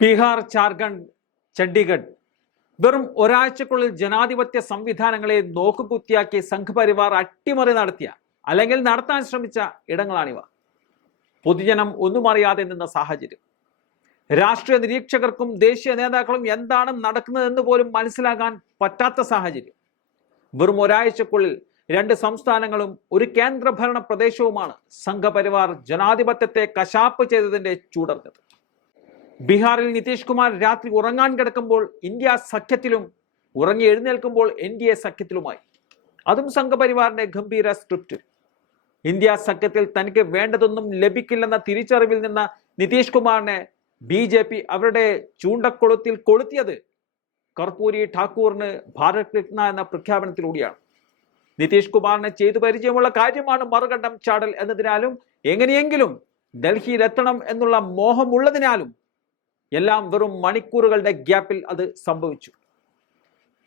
ബീഹാർ ജാർഖണ്ഡ് ചണ്ഡീഗഡ് വെറും ഒരാഴ്ചക്കുള്ളിൽ ജനാധിപത്യ സംവിധാനങ്ങളെ നോക്കുകുത്തിയാക്കി സംഘപരിവാർ അട്ടിമറി നടത്തിയ അല്ലെങ്കിൽ നടത്താൻ ശ്രമിച്ച ഇടങ്ങളാണിവ. പൊതുജനം ഒന്നും അറിയാതെ നിന്ന സാഹചര്യം. രാഷ്ട്രീയ നിരീക്ഷകർക്കും ദേശീയ നേതാക്കളും എന്താണ് നടക്കുന്നതെന്ന് പോലും മനസ്സിലാകാൻ പറ്റാത്ത സാഹചര്യം. വെറും ഒരാഴ്ചക്കുള്ളിൽ രണ്ട് സംസ്ഥാനങ്ങളും ഒരു കേന്ദ്രഭരണ പ്രദേശവുമാണ് സംഘപരിവാർ ജനാധിപത്യത്തെ കശാപ്പ് ചെയ്തതിന്റെ ചൂടർന്നത് ബീഹാറിൽ നിതീഷ് കുമാർ രാത്രി ഉറങ്ങാൻ കിടക്കുമ്പോൾ ഇന്ത്യ സഖ്യത്തിലും ഉറങ്ങി എഴുന്നേൽക്കുമ്പോൾ എൻ ഡി എ സഖ്യത്തിലുമായി. അതും സംഘപരിവാറിന്റെ ഗംഭീര സ്ക്രിപ്റ്റ്. ഇന്ത്യ സഖ്യത്തിൽ തനിക്ക് വേണ്ടതൊന്നും ലഭിക്കില്ലെന്ന തിരിച്ചറിവിൽ നിന്ന നിതീഷ് കുമാറിനെ ബി ജെ പി അവരുടെ ചൂണ്ടക്കൊളുത്തിൽ കൊളുത്തിയത് കർപ്പൂരി ഠാക്കൂറിന് ഭാരത് രത്ന എന്ന പ്രഖ്യാപനത്തിലൂടെയാണ്. നിതീഷ് കുമാറിന് ചെയ്തു പരിചയമുള്ള കാര്യമാണ് മറുകണ്ഠം ചാടൽ എന്നതിനാലും എങ്ങനെയെങ്കിലും ഡൽഹിയിലെത്തണം എന്നുള്ള മോഹമുള്ളതിനാലും എല്ലാം വെറും മണിക്കൂറുകളുടെ ഗ്യാപ്പിൽ അത് സംഭവിച്ചു.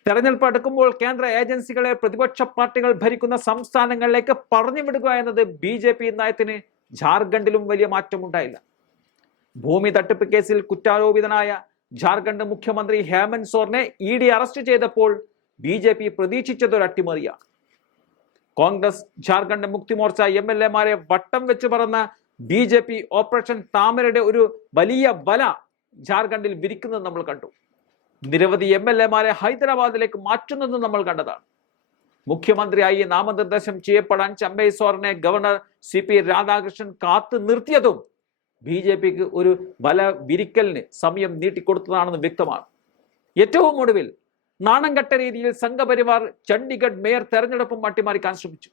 തെരഞ്ഞെടുപ്പ് അടുക്കുമ്പോൾ കേന്ദ്ര ഏജൻസികളെ പ്രതിപക്ഷ പാർട്ടികൾ ഭരിക്കുന്ന സംസ്ഥാനങ്ങളിലേക്ക് പറഞ്ഞു വിടുക എന്നത് ബി ജെ പി നയത്തിന് ജാർഖണ്ഡിലും വലിയ മാറ്റമുണ്ടായില്ല. ഭൂമി തട്ടിപ്പ് കേസിൽ കുറ്റാരോപിതനായ ജാർഖണ്ഡ് മുഖ്യമന്ത്രി ഹേമന്ത് സോറിനെ ഇ ഡി അറസ്റ്റ് ചെയ്തപ്പോൾ ബി ജെ പി പ്രതീക്ഷിച്ചതൊരു അട്ടിമറിയാണ്. Congress Jharkhand Mukti Morcha M L എമാരെ വട്ടം വെച്ച് പറന്ന ബി ജെ പി ഓപ്പറേഷൻ താമരയുടെ ഒരു വലിയ വല ജാർഖണ്ഡിൽ വിരിക്കുന്നത് നമ്മൾ കണ്ടു. നിരവധി എം എൽ എമാരെ ഹൈദരാബാദിലേക്ക് മാറ്റുന്നതും നമ്മൾ കണ്ടതാണ്. മുഖ്യമന്ത്രിയായി നാമനിർദ്ദേശം ചെയ്യപ്പെടാൻ ചമ്പൈ സോറിനെ ഗവർണർ സി പി രാധാകൃഷ്ണൻ കാത്തു നിർത്തിയതും ബി ജെ പിക്ക് ഒരു വല വിരിക്കലിന് സമയം നീട്ടിക്കൊടുത്തതാണെന്ന് വ്യക്തമാണ്. ഏറ്റവും ഒടുവിൽ നാണംകെട്ട രീതിയിൽ സംഘപരിവാർ ചണ്ഡീഗഡ് മേയർ തെരഞ്ഞെടുപ്പും അട്ടിമറിക്കാൻ ശ്രമിച്ചു.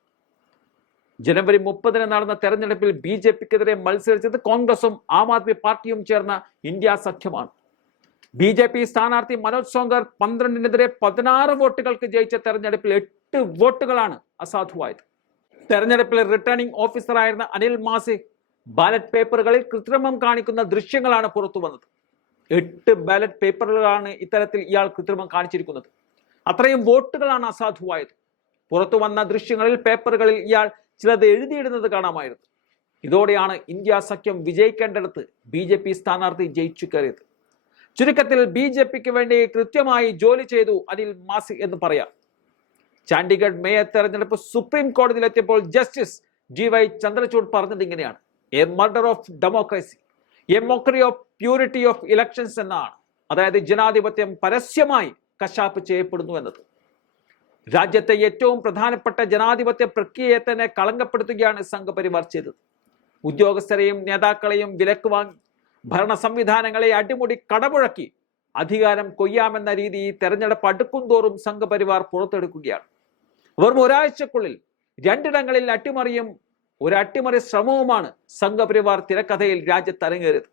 ജനുവരി മുപ്പതിന് നടന്ന തെരഞ്ഞെടുപ്പിൽ ബി ജെ പിക്കെതിരെ മത്സരിച്ചത് കോൺഗ്രസും ആം ആദ്മി പാർട്ടിയും ചേർന്ന ഇന്ത്യ സഖ്യമാണ്. ബി ജെ പി സ്ഥാനാർത്ഥി മനോജ് സോങ്കർ പന്ത്രണ്ടിനെതിരെ പതിനാറ് വോട്ടുകൾക്ക് ജയിച്ച തെരഞ്ഞെടുപ്പിൽ എട്ട് വോട്ടുകളാണ് അസാധുവായത്. തെരഞ്ഞെടുപ്പിൽ റിട്ടേണിംഗ് ഓഫീസറായിരുന്ന അനിൽ മാസി ബാലറ്റ് പേപ്പറുകളിൽ കൃത്രിമം കാണിക്കുന്ന ദൃശ്യങ്ങളാണ് പുറത്തു വന്നത്. എട്ട് ബാലറ്റ് പേപ്പറുകളാണ് ഇത്തരത്തിൽ ഇയാൾ കൃത്രിമം കാണിച്ചിരിക്കുന്നത്. അത്രയും വോട്ടുകളാണ് അസാധുവായത്. പുറത്തു വന്ന ദൃശ്യങ്ങളിൽ പേപ്പറുകളിൽ ഇയാൾ ചിലത് എഴുതിയിടുന്നത് കാണാമായിരുന്നു. ഇതോടെയാണ് ഇന്ത്യ സഖ്യം വിജയിക്കേണ്ടിടത്ത് ബി ജെ പി സ്ഥാനാർത്ഥി ജയിച്ചു കയറിയത്. ചുരുക്കത്തിൽ ബി ജെ പിക്ക് വേണ്ടി കൃത്യമായി ജോലി ചെയ്തു അനിൽ മാസി എന്ന് പറയാം. ചണ്ഡീഗഡ് മേയർ തെരഞ്ഞെടുപ്പ് സുപ്രീം കോടതിയിലെത്തിയപ്പോൾ ജസ്റ്റിസ് ജി വൈ ചന്ദ്രചൂഡ് പറഞ്ഞത് ഇങ്ങനെയാണ്. A murder of democracy a mockery of purity of elections എന്നാണ്. അതായത് ജനാധിപത്യം പരസ്യമായി കശാപ്പ് ചെയ്യപ്പെടുന്നു എന്നത്. രാജ്യത്തെ ഏറ്റവും പ്രധാനപ്പെട്ട ജനാധിപത്യ പ്രക്രിയയെ തന്നെ കളങ്കപ്പെടുത്തുകയാണ് സംഘപരിവാർ ചെയ്തത്. ഉദ്യോഗസ്ഥരെയും നേതാക്കളെയും വിലക്ക് വാങ്ങി ഭരണ സംവിധാനങ്ങളെ അടിമുടി കടമുഴക്കി അധികാരം കൊയ്യാമെന്ന രീതി തെരഞ്ഞെടുപ്പ് അടുക്കും തോറും സംഘപരിവാർ പുറത്തെടുക്കുകയാണ്. വെറും ഒരാഴ്ചക്കുള്ളിൽ രണ്ടിടങ്ങളിൽ അട്ടിമറിയും ഒരു അട്ടിമറി ശ്രമവുമാണ് സംഘപരിവാർ തിരക്കഥയിൽ രാജ്യത്ത് അരങ്ങേറിയത്.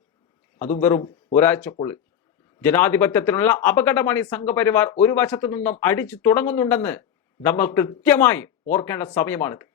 അതും വെറും ഒരാഴ്ചക്കുള്ളിൽ. ജനാധിപത്യത്തിനുള്ള അപകടമാണ് ഈ സംഘപരിവാർ ഒരു വശത്തു നിന്നും അടിച്ചു തുടങ്ങുന്നുണ്ടെന്ന് നമ്മൾ കൃത്യമായി ഓർക്കേണ്ട സമയമാണിത്.